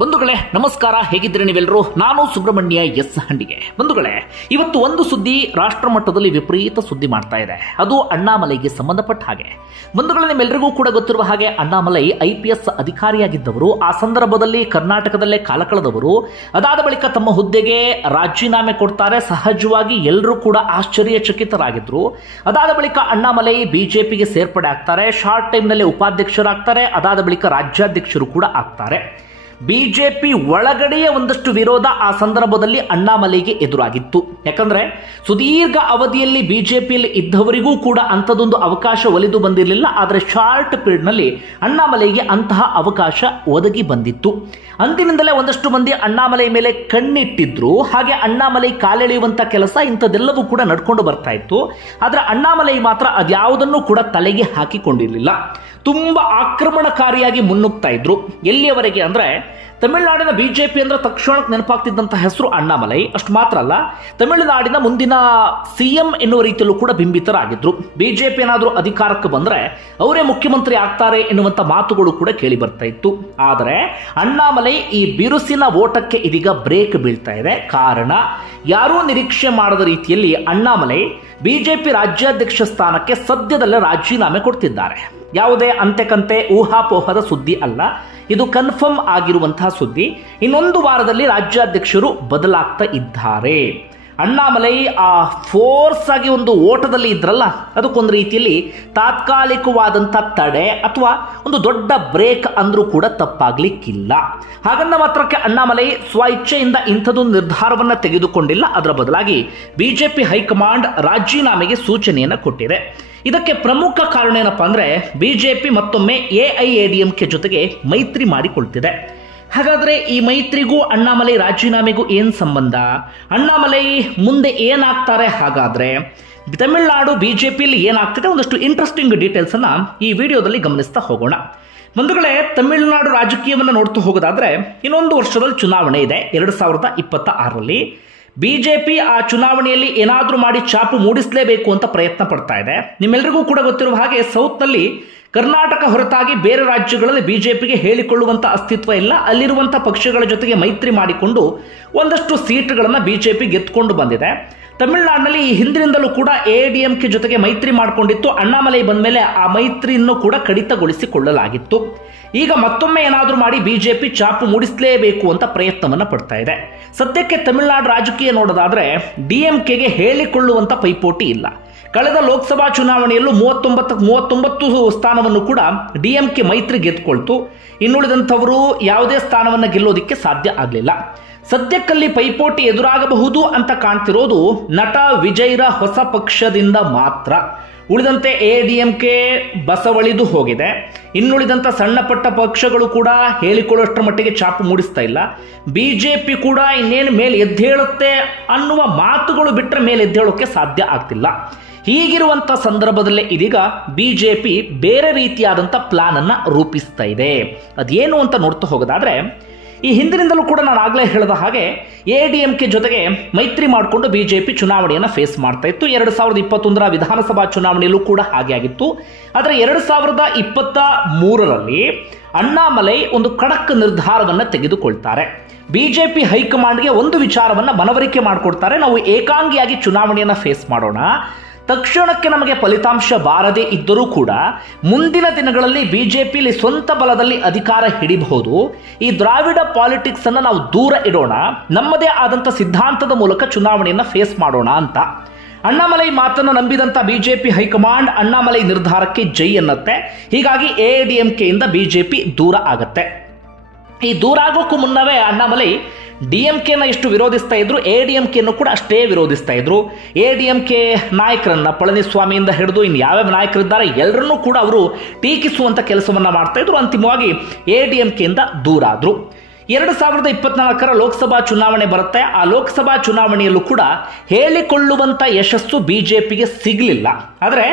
ಬಂಧುಗಳೇ ನಮಸ್ಕಾರ, ಹೇಗಿದ್ದೀರಿ ನೀವೆಲ್ಲರೂ? ನಾನು ಸುಬ್ರಹ್ಮಣ್ಯ ಎಸ್ ಹಂಡಿಗೆ. ಬಂಧುಗಳೇ, ಇವತ್ತು ಒಂದು ಸುದ್ದಿ ರಾಷ್ಟ್ರ ಮಟ್ಟದಲ್ಲಿ ವಿಪರೀತ ಸುದ್ದಿ ಮಾಡ್ತಾ ಇದೆ. ಅದು ಅಣ್ಣಾಮಲೈಗೆ ಸಂಬಂಧಪಟ್ಟ ಹಾಗೆ. ಬಂಧುಗಳೇ, ನಿಮ್ಮೆಲ್ಲರಿಗೂ ಕೂಡ ಗೊತ್ತಿರುವ ಹಾಗೆ ಅಣ್ಣಾಮಲೈ IPS ಅಧಿಕಾರಿಯಾಗಿದ್ದವರು. ಆ ಸಂದರ್ಭದಲ್ಲಿ ಕರ್ನಾಟಕದಲ್ಲೇ ಕಾಲ ಕಳೆದವರು. ಅದಾದ ಬಳಿಕ ತಮ್ಮ ಹುದ್ದೆಗೆ ರಾಜೀನಾಮೆ ಕೊಡ್ತಾರೆ. ಸಹಜವಾಗಿ ಎಲ್ಲರೂ ಕೂಡ ಆಶ್ಚರ್ಯಚಕಿತರಾಗಿದ್ರು. ಅದಾದ ಬಳಿಕ ಅಣ್ಣಾಮಲೈ ಬಿಜೆಪಿಗೆ ಸೇರ್ಪಡೆ ಆಗ್ತಾರೆ. ಶಾರ್ಟ್ ಟೈಮ್ನಲ್ಲಿ ಉಪಾಧ್ಯಕ್ಷರಾಗ್ತಾರೆ. ಅದಾದ ಬಳಿಕ ರಾಜ್ಯಾಧ್ಯಕ್ಷರು ಕೂಡ ಆಗ್ತಾರೆ. ಬಿಜೆಪಿ ಒಳಗಡೆಯೇ ಒಂದಷ್ಟು ವಿರೋಧ ಆ ಸಂದರ್ಭದಲ್ಲಿ ಅಣ್ಣಾಮಲೈಗೆ ಎದುರಾಗಿತ್ತು. ಯಾಕಂದ್ರೆ ಸುದೀರ್ಘ ಅವಧಿಯಲ್ಲಿ ಬಿಜೆಪಿಯಲ್ಲಿ ಇದ್ದವರಿಗೂ ಕೂಡ ಅಂಥದ್ದೊಂದು ಅವಕಾಶ ಒಲಿದು ಬಂದಿರಲಿಲ್ಲ. ಆದರೆ ಶಾರ್ಟ್ ಪೀರಿಯಡ್ ನಲ್ಲಿ ಅಣ್ಣಾಮಲೈಗೆ ಅಂತಹ ಅವಕಾಶ ಒದಗಿ ಬಂದಿತ್ತು. ಅಂದಿನಿಂದಲೇ ಒಂದಷ್ಟು ಮಂದಿ ಅಣ್ಣಾಮಲೈ ಮೇಲೆ ಕಣ್ಣಿಟ್ಟಿದ್ರು. ಹಾಗೆ ಅಣ್ಣಾಮಲೈ ಕಾಲೆಳೆಯುವಂತ ಕೆಲಸ ಇಂಥದ್ದೆಲ್ಲವೂ ಕೂಡ ನಡ್ಕೊಂಡು ಬರ್ತಾ ಇತ್ತು. ಆದ್ರೆ ಅಣ್ಣಾಮಲೈ ಮಾತ್ರ ಅದ್ಯಾವುದನ್ನು ಕೂಡ ತಲೆಗೆ ಹಾಕಿಕೊಂಡಿರಲಿಲ್ಲ. ತುಂಬಾ ಆಕ್ರಮಣಕಾರಿಯಾಗಿ ಮುನ್ನುಗ್ತಾ ಇದ್ರು. ಎಲ್ಲಿಯವರೆಗೆ ಅಂದ್ರೆ ತಮಿಳುನಾಡಿನ ಬಿಜೆಪಿ ಅಂದ್ರೆ ತಕ್ಷಣಕ್ಕೆ ನೆನಪಾಗ್ತಿದ್ದಂತಹ ಹೆಸರು ಅಣ್ಣಾಮಲೈ. ಅಷ್ಟು ಮಾತ್ರ ಅಲ್ಲ, ತಮಿಳುನಾಡಿನ ಮುಂದಿನ CM ಎನ್ನುವ ರೀತಿಯಲ್ಲೂ ಕೂಡ ಬಿಂಬಿತರಾಗಿದ್ರು. ಬಿಜೆಪಿ ಏನಾದ್ರೂ ಅಧಿಕಾರಕ್ಕೆ ಬಂದ್ರೆ ಅವರೇ ಮುಖ್ಯಮಂತ್ರಿ ಆಗ್ತಾರೆ ಎನ್ನುವಂತ ಮಾತುಗಳು ಕೂಡ ಕೇಳಿ ಬರ್ತಾ ಇತ್ತು. ಆದರೆ ಅಣ್ಣಾಮಲೈ ಈ ಬಿರುಸಿನ ಓಟಕ್ಕೆ ಇದೀಗ ಬ್ರೇಕ್ ಬೀಳ್ತಾ ಇದೆ. ಕಾರಣ, ಯಾರೂ ನಿರೀಕ್ಷೆ ಮಾಡದ ರೀತಿಯಲ್ಲಿ ಅಣ್ಣಾಮಲೈ ಬಿಜೆಪಿ ರಾಜ್ಯಾಧ್ಯಕ್ಷ ಸ್ಥಾನಕ್ಕೆ ಸದ್ಯದಲ್ಲೇ ರಾಜೀನಾಮೆ ಕೊಡ್ತಿದ್ದಾರೆ. ಯಾವುದೇ ಅಂತೆಕಂತೆ ಊಹಾಪೋಹದ ಸುದ್ದಿ ಅಲ್ಲ, ಇದು ಕನ್ಫರ್ಮ್ ಆಗಿರುವಂತಹ ಸುದ್ದಿ. ಇನ್ನೊಂದು ವಾರದಲ್ಲಿ ರಾಜ್ಯಾಧ್ಯಕ್ಷರು ಬದಲಾಗ್ತಾ ಇದ್ದಾರೆ. ಅಣ್ಣಾಮಲೈ ಆ ಫೋರ್ಸ್ ಆಗಿ ಒಂದು ಓಟದಲ್ಲಿ ಇದ್ರಲ್ಲ, ಅದಕ್ಕೊಂದು ರೀತಿಯಲ್ಲಿ ತಾತ್ಕಾಲಿಕವಾದಂಥ ತಡೆ ಅಥವಾ ಒಂದು ದೊಡ್ಡ ಬ್ರೇಕ್ ಅಂದ್ರೂ ಕೂಡ ತಪ್ಪಾಗ್ಲಿಕ್ಕಿಲ್ಲ. ಹಾಗನ್ನ ಮಾತ್ರಕ್ಕೆ ಅಣ್ಣಾಮಲೈ ಸ್ವ ಇಚ್ಛೆಯಿಂದ ಇಂಥದೊಂದು ನಿರ್ಧಾರವನ್ನ ತೆಗೆದುಕೊಂಡಿಲ್ಲ. ಅದರ ಬದಲಾಗಿ ಬಿಜೆಪಿ ಹೈಕಮಾಂಡ್ ರಾಜೀನಾಮೆಗೆ ಸೂಚನೆಯನ್ನು ಕೊಟ್ಟಿದೆ. ಇದಕ್ಕೆ ಪ್ರಮುಖ ಕಾರಣ ಏನಪ್ಪಾ ಅಂದ್ರೆ, ಬಿಜೆಪಿ ಮತ್ತೊಮ್ಮೆ AIADMK ಜೊತೆಗೆ ಮೈತ್ರಿ ಮಾಡಿಕೊಳ್ತಿದೆ. ಹಾಗಾದ್ರೆ ಈ ಮೈತ್ರಿಗೂ ಅಣ್ಣಾಮಲೈ ರಾಜೀನಾಮೆಗೂ ಏನ್ ಸಂಬಂಧ? ಅಣ್ಣಾಮಲೈ ಮುಂದೆ ಏನಾಗ್ತಾರೆ? ಹಾಗಾದ್ರೆ ತಮಿಳುನಾಡು ಬಿಜೆಪಿಯಲ್ಲಿ ಏನಾಗ್ತಿದೆ, ಒಂದಷ್ಟು ಇಂಟ್ರೆಸ್ಟಿಂಗ್ ಡೀಟೇಲ್ಸ್ ಅನ್ನ ಈ ವಿಡಿಯೋದಲ್ಲಿ ಗಮನಿಸ್ತಾ ಹೋಗೋಣ. ಬಂಧುಗಳೇ, ತಮಿಳುನಾಡು ರಾಜಕೀಯವನ್ನು ನೋಡ್ತಾ ಹೋಗೋದಾದ್ರೆ ಇನ್ನೊಂದು ವರ್ಷದಲ್ಲಿ ಚುನಾವಣೆ ಇದೆ, 2026ರಲ್ಲಿ. ಬಿಜೆಪಿ ಆ ಚುನಾವಣೆಯಲ್ಲಿ ಏನಾದ್ರೂ ಮಾಡಿ ಚಾಪು ಮೂಡಿಸಲೇಬೇಕು ಅಂತ ಪ್ರಯತ್ನ ಪಡ್ತಾ ಇದೆ. ನಿಮ್ಮೆಲ್ಲರಿಗೂ ಕೂಡ ಗೊತ್ತಿರುವ ಹಾಗೆ ಸೌತ್ನಲ್ಲಿ ಕರ್ನಾಟಕ ಹೊರತಾಗಿ ಬೇರೆ ರಾಜ್ಯಗಳಲ್ಲಿ ಬಿಜೆಪಿಗೆ ಹೇಳಿಕೊಳ್ಳುವಂತ ಅಸ್ತಿತ್ವ ಇಲ್ಲ. ಅಲ್ಲಿರುವಂತಹ ಪಕ್ಷಗಳ ಜೊತೆಗೆ ಮೈತ್ರಿ ಮಾಡಿಕೊಂಡು ಒಂದಷ್ಟು ಸೀಟ್ಗಳನ್ನ ಬಿಜೆಪಿ ಗೆದ್ದುಕೊಂಡು ಬಂದಿದೆ. ತಮಿಳುನಾಡಿನಲ್ಲಿ ಈ ಹಿಂದಿನಿಂದಲೂ ಕೂಡ AIADMK ಜೊತೆಗೆ ಮೈತ್ರಿ ಮಾಡಿಕೊಂಡಿತ್ತು. ಅಣ್ಣಾಮಲೈ ಬಂದ ಮೇಲೆ ಆ ಮೈತ್ರಿಯನ್ನು ಕೂಡ ಕಡಿತಗೊಳಿಸಿಕೊಳ್ಳಲಾಗಿತ್ತು. ಈಗ ಮತ್ತೊಮ್ಮೆ ಏನಾದರೂ ಮಾಡಿ ಬಿಜೆಪಿ ಚಾಪು ಮೂಡಿಸಲೇಬೇಕು ಅಂತ ಪ್ರಯತ್ನವನ್ನ ಪಡ್ತಾ ಇದೆ. ಸದ್ಯಕ್ಕೆ ತಮಿಳುನಾಡು ರಾಜಕೀಯ ನೋಡೋದಾದ್ರೆ DMKಗೆ ಹೇಳಿಕೊಳ್ಳುವಂತ ಪೈಪೋಟಿ ಇಲ್ಲ. ಕಳೆದ ಲೋಕಸಭಾ ಚುನಾವಣೆಯಲ್ಲೂ 39 ಸ್ಥಾನವನ್ನು ಕೂಡ DMK ಮೈತ್ರಿ ಗೆದ್ದುಕೊಳ್ತು. ಇನ್ನುಳಿದಂಥವರು ಯಾವುದೇ ಸ್ಥಾನವನ್ನು ಗೆಲ್ಲೋದಿಕ್ಕೆ ಸಾಧ್ಯ ಆಗಲಿಲ್ಲ. ಸದ್ಯಕ್ಕಲ್ಲಿ ಪೈಪೋಟಿ ಎದುರಾಗಬಹುದು ಅಂತ ಕಾಣ್ತಿರೋದು ನಟ ವಿಜಯ್ರ ಹೊಸ ಪಕ್ಷದಿಂದ ಮಾತ್ರ. ಉಳಿದಂತೆ AIADMK ಬಸವಳಿದು ಹೋಗಿದೆ. ಇನ್ನುಳಿದಂಥ ಸಣ್ಣ ಪಟ್ಟ ಪಕ್ಷಗಳು ಕೂಡ ಹೇಳಿಕೊಳ್ಳುವಷ್ಟರ ಮಟ್ಟಿಗೆ ಚಾಪು ಮೂಡಿಸ್ತಾ ಇಲ್ಲ. ಬಿಜೆಪಿ ಕೂಡ ಇನ್ನೇನು ಮೇಲೆ ಎದ್ದೇಳುತ್ತೆ ಅನ್ನುವ ಮಾತುಗಳು ಬಿಟ್ಟರೆ ಮೇಲೆ ಎದ್ದೇಳೋಕೆ ಸಾಧ್ಯ ಆಗ್ತಿಲ್ಲ. ಹೀಗಿರುವಂತ ಸಂದರ್ಭದಲ್ಲೇ ಇದೀಗ ಬಿಜೆಪಿ ಬೇರೆ ರೀತಿಯಾದಂಥ ಪ್ಲಾನ್ ಅನ್ನ ರೂಪಿಸ್ತಾ ಇದೆ. ಅದೇನು ಅಂತ ನೋಡ್ತಾ ಹೋಗೋದಾದ್ರೆ, ಈ ಹಿಂದಿನಿಂದಲೂ ಕೂಡ ನಾನು ಆಗ್ಲೇ ಹೇಳಿದ ಹಾಗೆ AIADMK ಜೊತೆಗೆ ಮೈತ್ರಿ ಮಾಡಿಕೊಂಡು ಬಿಜೆಪಿ ಚುನಾವಣೆಯನ್ನು ಫೇಸ್ ಮಾಡ್ತಾ ಇತ್ತು. 2021ರ ವಿಧಾನಸಭಾ ಚುನಾವಣೆಯಲ್ಲೂ ಕೂಡ ಹಾಗೆ ಆಗಿತ್ತು. ಆದರೆ 2023ರಲ್ಲಿ ಅಣ್ಣಾಮಲೈ ಒಂದು ಖಡಕ್ ನಿರ್ಧಾರವನ್ನು ತೆಗೆದುಕೊಳ್ತಾರೆ. ಬಿಜೆಪಿ ಹೈಕಮಾಂಡ್ಗೆ ಒಂದು ವಿಚಾರವನ್ನ ಮನವರಿಕೆ ಮಾಡಿಕೊಡ್ತಾರೆ. ನಾವು ಏಕಾಂಗಿಯಾಗಿ ಚುನಾವಣೆಯನ್ನು ಫೇಸ್ ಮಾಡೋಣ. ತಕ್ಷಣಕ್ಕೆ ನಮಗೆ ಫಲಿತಾಂಶ ಬಾರದೇ ಇದ್ದರೂ ಕೂಡ ಮುಂದಿನ ದಿನಗಳಲ್ಲಿ ಬಿಜೆಪಿಯಲ್ಲಿ ಸ್ವಂತ ಬಲದಲ್ಲಿ ಅಧಿಕಾರ ಹಿಡಿಬಹುದು. ಈ ದ್ರಾವಿಡ ಪಾಲಿಟಿಕ್ಸ್ ಅನ್ನು ನಾವು ದೂರ ಇಡೋಣ, ನಮ್ಮದೇ ಆದಂಥ ಸಿದ್ಧಾಂತದ ಮೂಲಕ ಚುನಾವಣೆಯನ್ನು ಫೇಸ್ ಮಾಡೋಣ ಅಂತ ಅಣ್ಣಾಮಲೈ ಮಾತನ್ನು ನಂಬಿದಂಥ ಬಿಜೆಪಿ ಹೈಕಮಾಂಡ್ ಅಣ್ಣಾಮಲೈ ನಿರ್ಧಾರಕ್ಕೆ ಜೈ ಅನ್ನತ್ತೆ. ಹೀಗಾಗಿ AIADMK ಇಂದ ಬಿಜೆಪಿ ದೂರ ಆಗತ್ತೆ. ಈ ದೂರ ಆಗೋಕ್ಕೂ ಮುನ್ನವೇ ಅಣ್ಣಾಮಲೈ DMKನ ಎಷ್ಟು ವಿರೋಧಿಸ್ತಾ ಇದ್ರು, AIADMKನ್ನು ಕೂಡ ಅಷ್ಟೇ ವಿರೋಧಿಸ್ತಾ ಇದ್ರು. AIADMK ನಾಯಕರನ್ನ ಪಳನಿಸ್ವಾಮಿಯಿಂದ ಹಿಡಿದು ಇನ್ನು ಯಾವ್ಯಾವ ನಾಯಕರಿದ್ದಾರೆ ಎಲ್ಲರನ್ನೂ ಕೂಡ ಅವರು ಟೀಕಿಸುವಂತ ಕೆಲಸವನ್ನ ಮಾಡ್ತಾ ಇದ್ರು. ಅಂತಿಮವಾಗಿ AIADMKಯಿಂದ ದೂರ ಆದ್ರು. 2024ರ ಲೋಕಸಭಾ ಚುನಾವಣೆ ಬರುತ್ತೆ. ಆ ಲೋಕಸಭಾ ಚುನಾವಣೆಯಲ್ಲೂ ಕೂಡ ಹೇಳಿಕೊಳ್ಳುವಂತ ಯಶಸ್ಸು ಬಿಜೆಪಿಗೆ ಸಿಗಲಿಲ್ಲ. ಆದರೆ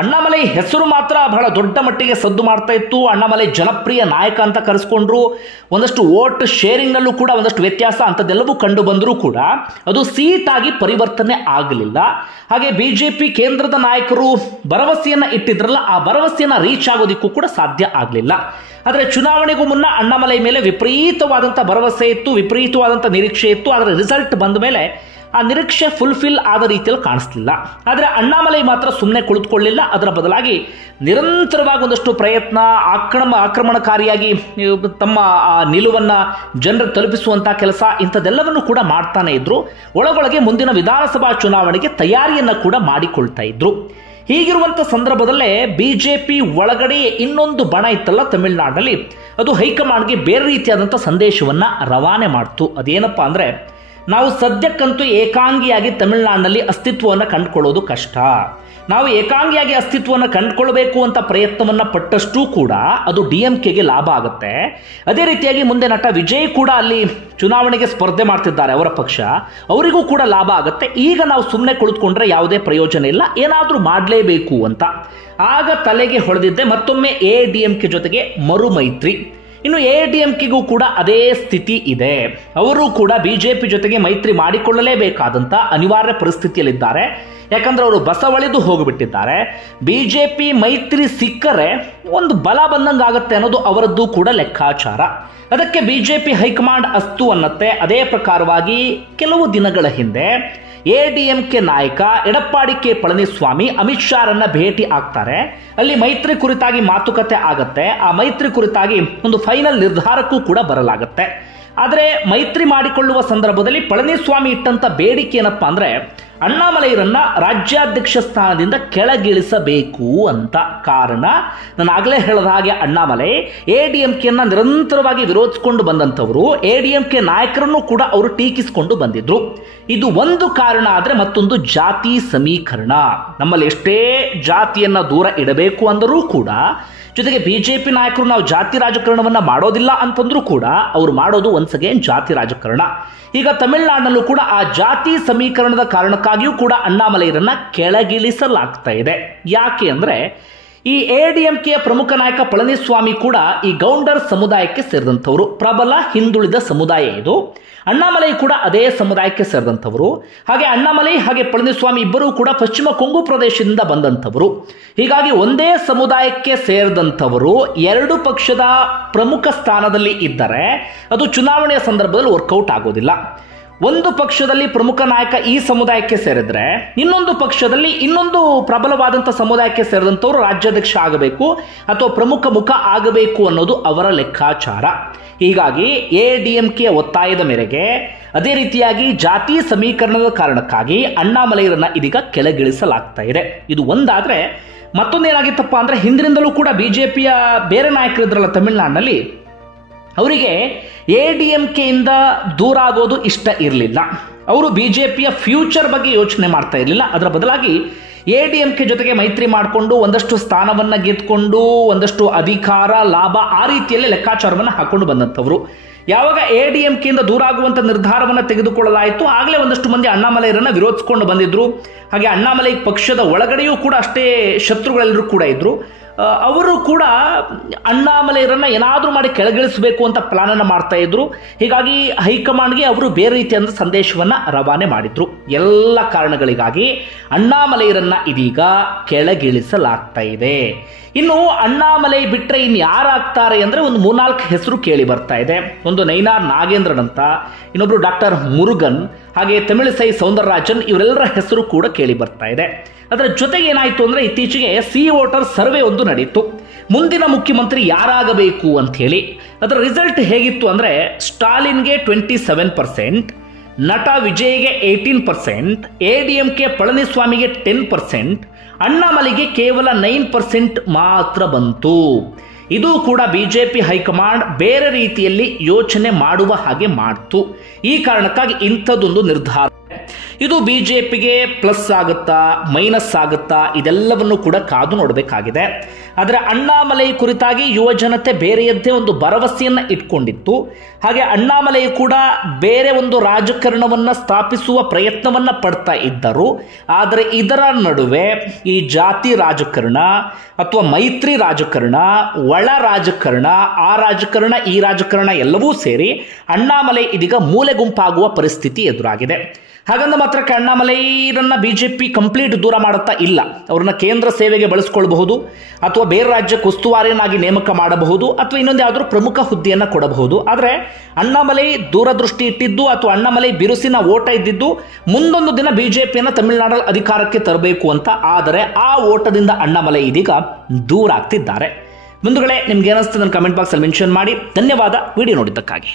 ಅಣ್ಣಾಮಲೈ ಹೆಸರು ಮಾತ್ರ ಬಹಳ ದೊಡ್ಡ ಮಟ್ಟಿಗೆ ಸದ್ದು ಮಾಡ್ತಾ ಇತ್ತು. ಅಣ್ಣಾಮಲೈ ಜನಪ್ರಿಯ ನಾಯಕ ಅಂತ ಕರೆಸ್ಕೊಂಡ್ರು. ಒಂದಷ್ಟು ವೋಟ್ ಶೇರಿಂಗ್ ನಲ್ಲೂ ಕೂಡ ಒಂದಷ್ಟು ವ್ಯತ್ಯಾಸ ಅಂತದೆಲ್ಲವೂ ಕಂಡು ಬಂದರೂ ಕೂಡ ಅದು ಸೀಟ್ ಆಗಿ ಪರಿವರ್ತನೆ ಆಗಲಿಲ್ಲ. ಹಾಗೆ ಬಿಜೆಪಿ ಕೇಂದ್ರದ ನಾಯಕರು ಭರವಸೆಯನ್ನ ಇಟ್ಟಿದ್ರಲ್ಲ, ಆ ಭರವಸೆಯನ್ನ ರೀಚ್ ಆಗೋದಿಕ್ಕೂ ಕೂಡ ಸಾಧ್ಯ ಆಗಲಿಲ್ಲ. ಆದರೆ ಚುನಾವಣೆಗೂ ಮುನ್ನ ಅಣ್ಣಾಮಲೈ ಮೇಲೆ ವಿಪರೀತವಾದಂಥ ಭರವಸೆ ಇತ್ತು, ವಿಪರೀತವಾದಂಥ ನಿರೀಕ್ಷೆ ಇತ್ತು. ಆದರೆ ರಿಸಲ್ಟ್ ಬಂದ ಮೇಲೆ ಆ ನಿರೀಕ್ಷೆ ಫುಲ್ಫಿಲ್ ಆದ ರೀತಿಯಲ್ಲಿ ಕಾಣಿಸ್ಲಿಲ್ಲ. ಆದರೆ ಅಣ್ಣಾಮಲೈ ಮಾತ್ರ ಸುಮ್ಮನೆ ಕುಳಿತುಕೊಳ್ಳಿಲ್ಲ. ಅದರ ಬದಲಾಗಿ ನಿರಂತರವಾಗಿ ಒಂದಷ್ಟು ಪ್ರಯತ್ನ, ಆಕ್ರಮಣಕಾರಿಯಾಗಿ ತಮ್ಮ ಆ ನಿಲುವನ್ನು ಜನರಿಗೆ ತಲುಪಿಸುವಂಥ ಕೆಲಸ, ಇಂಥದ್ದೆಲ್ಲವನ್ನು ಕೂಡ ಮಾಡ್ತಾನೆ ಇದ್ರು. ಒಳಗೊಳಗೆ ಮುಂದಿನ ವಿಧಾನಸಭಾ ಚುನಾವಣೆಗೆ ತಯಾರಿಯನ್ನು ಕೂಡ ಮಾಡಿಕೊಳ್ತಾ ಇದ್ರು. ಹೀಗಿರುವಂಥ ಸಂದರ್ಭದಲ್ಲೇ ಬಿಜೆಪಿ ಒಳಗಡೆ ಇನ್ನೊಂದು ಬಣ ಇತ್ತಲ್ಲ ತಮಿಳುನಾಡಿನಲ್ಲಿ, ಅದು ಹೈಕಮಾಂಡ್ಗೆ ಬೇರೆ ರೀತಿಯಾದಂಥ ಸಂದೇಶವನ್ನು ರವಾನೆ ಮಾಡ್ತು. ಅದೇನಪ್ಪ ಅಂದರೆ, ನಾವು ಸದ್ಯಕ್ಕಂತೂ ಏಕಾಂಗಿಯಾಗಿ ತಮಿಳುನಾಡಿನಲ್ಲಿ ಅಸ್ತಿತ್ವವನ್ನು ಕಂಡುಕೊಳ್ಳೋದು ಕಷ್ಟ. ನಾವು ಏಕಾಂಗಿಯಾಗಿ ಅಸ್ತಿತ್ವವನ್ನು ಕಂಡುಕೊಳ್ಬೇಕು ಅಂತ ಪ್ರಯತ್ನವನ್ನು ಪಟ್ಟಷ್ಟು ಕೂಡ ಅದು DMKಗೆ ಲಾಭ ಆಗುತ್ತೆ. ಅದೇ ರೀತಿಯಾಗಿ ಮುಂದೆ ನಟ ವಿಜಯ್ ಕೂಡ ಅಲ್ಲಿ ಚುನಾವಣೆಗೆ ಸ್ಪರ್ಧೆ ಮಾಡ್ತಿದ್ದಾರೆ, ಅವರ ಪಕ್ಷ, ಅವರಿಗೂ ಕೂಡ ಲಾಭ ಆಗುತ್ತೆ. ಈಗ ನಾವು ಸುಮ್ಮನೆ ಕುಳಿತುಕೊಂಡ್ರೆ ಯಾವುದೇ ಪ್ರಯೋಜನ ಇಲ್ಲ, ಏನಾದರೂ ಮಾಡಲೇಬೇಕು ಅಂತ ಆಗ ತಲೆಗೆ ಹೊಳೆದಿದ್ದೆ ಮತ್ತೊಮ್ಮೆ ADMK ಜೊತೆಗೆ ಮರು ಮೈತ್ರಿ. ಇನ್ನು ADMKಗೂ ಕೂಡ ಅದೇ ಸ್ಥಿತಿ ಇದೆ. ಅವರು ಕೂಡ ಬಿಜೆಪಿ ಜೊತೆಗೆ ಮೈತ್ರಿ ಮಾಡಿಕೊಳ್ಳಲೇಬೇಕಾದಂಥ ಅನಿವಾರ್ಯ ಪರಿಸ್ಥಿತಿಯಲ್ಲಿದ್ದಾರೆ. ಯಾಕಂದ್ರೆ ಅವರು ಬಸವಳಿದು ಹೋಗಿಬಿಟ್ಟಿದ್ದಾರೆ. ಬಿಜೆಪಿ ಮೈತ್ರಿ ಸಿಕ್ಕರೆ ಒಂದು ಬಲ ಬಂದಂಗಾಗತ್ತೆ ಅನ್ನೋದು ಅವರದ್ದು ಕೂಡ ಲೆಕ್ಕಾಚಾರ. ಅದಕ್ಕೆ ಬಿಜೆಪಿ ಹೈಕಮಾಂಡ್ ಅಸ್ತು ಅನ್ನತ್ತೆ. ಅದೇ ಪ್ರಕಾರವಾಗಿ ಕೆಲವು ದಿನಗಳ ಹಿಂದೆ ADMK ನಾಯಕ ಎಡಪ್ಪಾಡಿ ಕೆ ಪಳನಿಸ್ವಾಮಿ ಅಮಿತ್ ಶಾರನ್ನ ಭೇಟಿ ಆಗ್ತಾರೆ. ಅಲ್ಲಿ ಮೈತ್ರಿ ಕುರಿತಾಗಿ ಮಾತುಕತೆ ಆಗತ್ತೆ. ಆ ಮೈತ್ರಿ ಕುರಿತಾಗಿ ಒಂದು ಫೈನಲ್ ನಿರ್ಧಾರಕ್ಕೂ ಕೂಡ ಬರಲಾಗತ್ತೆ. ಆದರೆ ಮೈತ್ರಿ ಮಾಡಿಕೊಳ್ಳುವ ಸಂದರ್ಭದಲ್ಲಿ ಪಳನಿಸ್ವಾಮಿ ಇಟ್ಟಂತ ಬೇಡಿಕೆ ಏನಪ್ಪಾ ಅಂದ್ರೆ, ಅಣ್ಣಾಮಲೈರನ್ನ ರಾಜ್ಯಾಧ್ಯಕ್ಷ ಸ್ಥಾನದಿಂದ ಕೆಳಗಿಳಿಸಬೇಕು ಅಂತ. ಕಾರಣ, ನಾನು ಆಗಲೇ ಹೇಳಿದ ಹಾಗೆ ಅಣ್ಣಾಮಲೈ ADMKಯನ್ನ ನಿರಂತರವಾಗಿ ವಿರೋಧಿಸಿಕೊಂಡು ಬಂದಂಥವರು, ADMK ನಾಯಕರನ್ನು ಕೂಡ ಅವರು ಟೀಕಿಸಿಕೊಂಡು ಬಂದಿದ್ರು. ಇದು ಒಂದು ಕಾರಣ. ಆದರೆ ಮತ್ತೊಂದು ಜಾತಿ ಸಮೀಕರಣ. ನಮ್ಮಲ್ಲಿ ಎಷ್ಟೇ ಜಾತಿಯನ್ನ ದೂರ ಇಡಬೇಕು ಅಂದರೂ ಕೂಡ, ಜೊತೆಗೆ ಬಿಜೆಪಿ ನಾಯಕರು ನಾವು ಜಾತಿ ರಾಜಕಾರಣವನ್ನ ಮಾಡೋದಿಲ್ಲ ಅಂತಂದ್ರೂ ಕೂಡ ಅವರು ಮಾಡೋದು ಒನ್ಸ್ ಅಗೇನ್ ಜಾತಿ ರಾಜಕಾರಣ. ಈಗ ತಮಿಳುನಾಡಿನಲ್ಲೂ ಕೂಡ ಆ ಜಾತಿ ಸಮೀಕರಣದ ಕಾರಣಕ್ಕಾಗಿಯೂ ಕೂಡ ಅಣ್ಣಾಮಲೈರನ್ನ ಕೆಳಗಿಳಿಸಲಾಗ್ತಾ ಇದೆ. ಯಾಕೆ ಅಂದ್ರೆ, ಈ ADMKಯ ಪ್ರಮುಖ ನಾಯಕ ಪಳನಿಸ್ವಾಮಿ ಕೂಡ ಈ ಗೌಂಡರ್ ಸಮುದಾಯಕ್ಕೆ ಸೇರಿದಂಥವರು, ಪ್ರಬಲ ಹಿಂದುಳಿದ ಸಮುದಾಯ ಇದು. ಅಣ್ಣಾಮಲೈ ಕೂಡ ಅದೇ ಸಮುದಾಯಕ್ಕೆ ಸೇರಿದಂಥವರು. ಹಾಗೆ ಅಣ್ಣಾಮಲೈ ಹಾಗೆ ಪಳನಿಸ್ವಾಮಿ ಇಬ್ಬರೂ ಕೂಡ ಪಶ್ಚಿಮ ಕೊಂಗು ಪ್ರದೇಶದಿಂದ ಬಂದಂಥವರು. ಹೀಗಾಗಿ ಒಂದೇ ಸಮುದಾಯಕ್ಕೆ ಸೇರಿದಂಥವರು ಎರಡು ಪಕ್ಷದ ಪ್ರಮುಖ ಸ್ಥಾನದಲ್ಲಿ ಇದ್ದರೆ ಅದು ಚುನಾವಣೆಯ ಸಂದರ್ಭದಲ್ಲಿ ವರ್ಕೌಟ್ ಆಗೋದಿಲ್ಲ. ಒಂದು ಪಕ್ಷದಲ್ಲಿ ಪ್ರಮುಖ ನಾಯಕ ಈ ಸಮುದಾಯಕ್ಕೆ ಸೇರಿದ್ರೆ, ಇನ್ನೊಂದು ಪಕ್ಷದಲ್ಲಿ ಇನ್ನೊಂದು ಪ್ರಬಲವಾದಂಥ ಸಮುದಾಯಕ್ಕೆ ಸೇರಿದಂಥವರು ರಾಜ್ಯಾಧ್ಯಕ್ಷ ಆಗಬೇಕು ಅಥವಾ ಪ್ರಮುಖ ಮುಖ ಆಗಬೇಕು ಅನ್ನೋದು ಅವರ ಲೆಕ್ಕಾಚಾರ. ಹೀಗಾಗಿ ADMK ಒತ್ತಾಯದ ಮೇರೆಗೆ, ಅದೇ ರೀತಿಯಾಗಿ ಜಾತಿ ಸಮೀಕರಣದ ಕಾರಣಕ್ಕಾಗಿ ಅಣ್ಣಾಮಲೈರನ್ನ ಇದೀಗ ಕೆಳಗಿಳಿಸಲಾಗ್ತಾ ಇದೆ. ಇದು ಒಂದಾದ್ರೆ, ಮತ್ತೊಂದೇನಾಗಿತ್ತಪ್ಪ ಅಂದ್ರೆ, ಹಿಂದಿನಿಂದಲೂ ಕೂಡ ಬಿಜೆಪಿಯ ಬೇರೆ ನಾಯಕರಿದ್ರಲ್ಲ ತಮಿಳುನಾಡಿನಲ್ಲಿ, ಅವರಿಗೆ ADMKಯಿಂದ ದೂರ ಆಗೋದು ಇಷ್ಟ ಇರಲಿಲ್ಲ. ಅವರು ಬಿಜೆಪಿಯ ಫ್ಯೂಚರ್ ಬಗ್ಗೆ ಯೋಚನೆ ಮಾಡ್ತಾ ಇರಲಿಲ್ಲ. ಅದರ ಬದಲಾಗಿ ADMK ಜೊತೆಗೆ ಮೈತ್ರಿ ಮಾಡಿಕೊಂಡು ಒಂದಷ್ಟು ಸ್ಥಾನವನ್ನು ಗೆದ್ದುಕೊಂಡು ಒಂದಷ್ಟು ಅಧಿಕಾರ, ಲಾಭ, ಆ ರೀತಿಯಲ್ಲಿ ಲೆಕ್ಕಾಚಾರವನ್ನು ಹಾಕೊಂಡು ಬಂದಂಥವ್ರು. ಯಾವಾಗ ADMKಯಿಂದ ದೂರ ಆಗುವಂಥ ನಿರ್ಧಾರವನ್ನು ತೆಗೆದುಕೊಳ್ಳಲಾಯಿತು, ಆಗಲೇ ಒಂದಷ್ಟು ಮಂದಿ ಅಣ್ಣಾಮಲೈರನ್ನ ವಿರೋಧಿಸಿಕೊಂಡು ಬಂದಿದ್ರು. ಹಾಗೆ ಅಣ್ಣಾಮಲೈ ಪಕ್ಷದ ಒಳಗಡೆಯೂ ಕೂಡ ಅಷ್ಟೇ ಶತ್ರುಗಳೆಲ್ಲರೂ ಕೂಡ ಇದ್ರು. ಅವರು ಕೂಡ ಅಣ್ಣಾಮಲೈರನ್ನ ಏನಾದರೂ ಮಾಡಿ ಕೆಳಗಿಳಿಸಬೇಕು ಅಂತ ಪ್ಲಾನ್ ಅನ್ನು ಮಾಡ್ತಾ ಇದ್ರು. ಹೀಗಾಗಿ ಹೈಕಮಾಂಡ್ಗೆ ಅವರು ಬೇರೆ ರೀತಿಯಾದ ಸಂದೇಶವನ್ನ ರವಾನೆ ಮಾಡಿದ್ರು. ಎಲ್ಲ ಕಾರಣಗಳಿಗಾಗಿ ಅಣ್ಣಾಮಲೈರನ್ನ ಇದೀಗ ಕೆಳಗಿಳಿಸಲಾಗ್ತಾ ಇದೆ. ಇನ್ನು ಅಣ್ಣಾಮಲೈ ಬಿಟ್ಟರೆ ಇನ್ನು ಯಾರಾಗ್ತಾರೆ ಅಂದ್ರೆ, ಒಂದು 3-4 ಹೆಸರು ಕೇಳಿ ಬರ್ತಾ ಇದೆ. ಒಂದು ನೈನಾರ್ ನಾಗೇಂದ್ರನ್ ಅಂತ, ಇನ್ನೊಬ್ರು ಡಾಕ್ಟರ್ ಮುರುಗನ್, ಹಾಗೆ ತಮಿಳಿಸೈ ಸೌಂದರರಾಜನ್, ಇವರೆಲ್ಲರ ಹೆಸರು ಕೂಡ ಕೇಳಿ ಬರ್ತಾ ಇದೆ. ಅದರ ಜೊತೆಗೆ ಏನಾಯಿತು ಅಂದ್ರೆ, ಇತ್ತೀಚೆಗೆ ವೋಟರ್ ಸರ್ವೆ ಒಂದು ನಡೀತು. ಮುಂದಿನ ಮುಖ್ಯಮಂತ್ರಿ ಯಾರಾಗಬೇಕು ಅಂತ ಹೇಳಿ. ಅದರ ರಿಸಲ್ಟ್ ಹೇಗಿತ್ತು ಅಂದ್ರೆ, ಸ್ಟಾಲಿನ್ಗೆ 27%, ನಟ ವಿಜಯ್ಗೆ 18%, ADMK ಪಳನಿಸ್ವಾಮಿಗೆ 10%, ಅಣ್ಣಾಮಲೈಗೆ ಕೇವಲ 9% ಮಾತ್ರ ಬಂತು. ಇದು ಕೂಡ ಬಿಜೆಪಿ ಹೈಕಮಾಂಡ್ ಬೇರೆ ರೀತಿಯಲ್ಲಿ ಯೋಚನೆ ಮಾಡುವ ಹಾಗೆ ಮಾಡ್ತು. ಈ ಕಾರಣಕ್ಕಾಗಿ ಇಂಥದ್ದೊಂದು ನಿರ್ಧಾರ. ಇದು ಬಿಜೆಪಿಗೆ ಪ್ಲಸ್ ಆಗುತ್ತಾ ಮೈನಸ್ ಆಗುತ್ತಾ, ಇದೆಲ್ಲವನ್ನು ಕೂಡ ಕಾದು ನೋಡಬೇಕಾಗಿದೆ. ಆದರೆ ಅಣ್ಣಾಮಲೈ ಕುರಿತಾಗಿ ಯುವ ಜನತೆ ಬೇರೆಯದ್ದೇ ಒಂದು ಭರವಸೆಯನ್ನ ಇಟ್ಕೊಂಡಿತ್ತು. ಹಾಗೆ ಅಣ್ಣಾಮಲೈ ಕೂಡ ಬೇರೆ ಒಂದು ರಾಜಕಾರಣವನ್ನ ಸ್ಥಾಪಿಸುವ ಪ್ರಯತ್ನವನ್ನ ಪಡ್ತಾ ಇದ್ದರು. ಆದರೆ ಇದರ ನಡುವೆ ಈ ಜಾತಿ ರಾಜಕಾರಣ ಅಥವಾ ಮೈತ್ರಿ ರಾಜಕಾರಣ, ಒಳ ರಾಜಕಾರಣ, ಆ ರಾಜಕಾರಣ ಈ ರಾಜಕಾರಣ ಎಲ್ಲವೂ ಸೇರಿ ಅಣ್ಣಾಮಲೈ ಇದೀಗ ಮೂಲೆ ಗುಂಪಾಗುವ ಪರಿಸ್ಥಿತಿ ಎದುರಾಗಿದೆ. ಹಾಗಂದ ಮಾತ್ರಕ್ಕೆ ಅಣ್ಣಾಮಲೈರನ್ನ ಬಿಜೆಪಿ ಕಂಪ್ಲೀಟ್ ದೂರ ಮಾಡುತ್ತಾ ಇಲ್ಲ. ಅವ್ರನ್ನ ಕೇಂದ್ರ ಸೇವೆಗೆ ಬಳಸ್ಕೊಳ್ಬಹುದು, ಅಥವಾ ಬೇರೆ ರಾಜ್ಯಕ್ಕೆ ಉಸ್ತುವಾರಿಯನ್ನಾಗಿ ನೇಮಕ ಮಾಡಬಹುದು, ಅಥವಾ ಇನ್ನೊಂದು ಯಾವುದಾದ್ರೂ ಪ್ರಮುಖ ಹುದ್ದೆಯನ್ನು ಕೊಡಬಹುದು. ಆದರೆ ಅಣ್ಣಾಮಲೈ ದೂರದೃಷ್ಟಿ ಇಟ್ಟಿದ್ದು ಅಥವಾ ಅಣ್ಣಾಮಲೈ ಬಿರುಸಿನ ಓಟ ಇದ್ದಿದ್ದು ಮುಂದೊಂದು ದಿನ ಬಿಜೆಪಿಯನ್ನು ತಮಿಳುನಾಡಲ್ಲಿ ಅಧಿಕಾರಕ್ಕೆ ತರಬೇಕು ಅಂತ. ಆದರೆ ಆ ಓಟದಿಂದ ಅಣ್ಣಾಮಲೈ ಇದೀಗ ದೂರ ಆಗ್ತಿದ್ದಾರೆ. ಬಂಧುಗಳೇ, ನಿಮ್ಗೆ ಏನಿಸ್ತದೆ ನನ್ನ ಕಮೆಂಟ್ ಬಾಕ್ಸಲ್ಲಿ ಮೆನ್ಷನ್ ಮಾಡಿ. ಧನ್ಯವಾದ ವಿಡಿಯೋ ನೋಡಿದ್ದಕ್ಕಾಗಿ.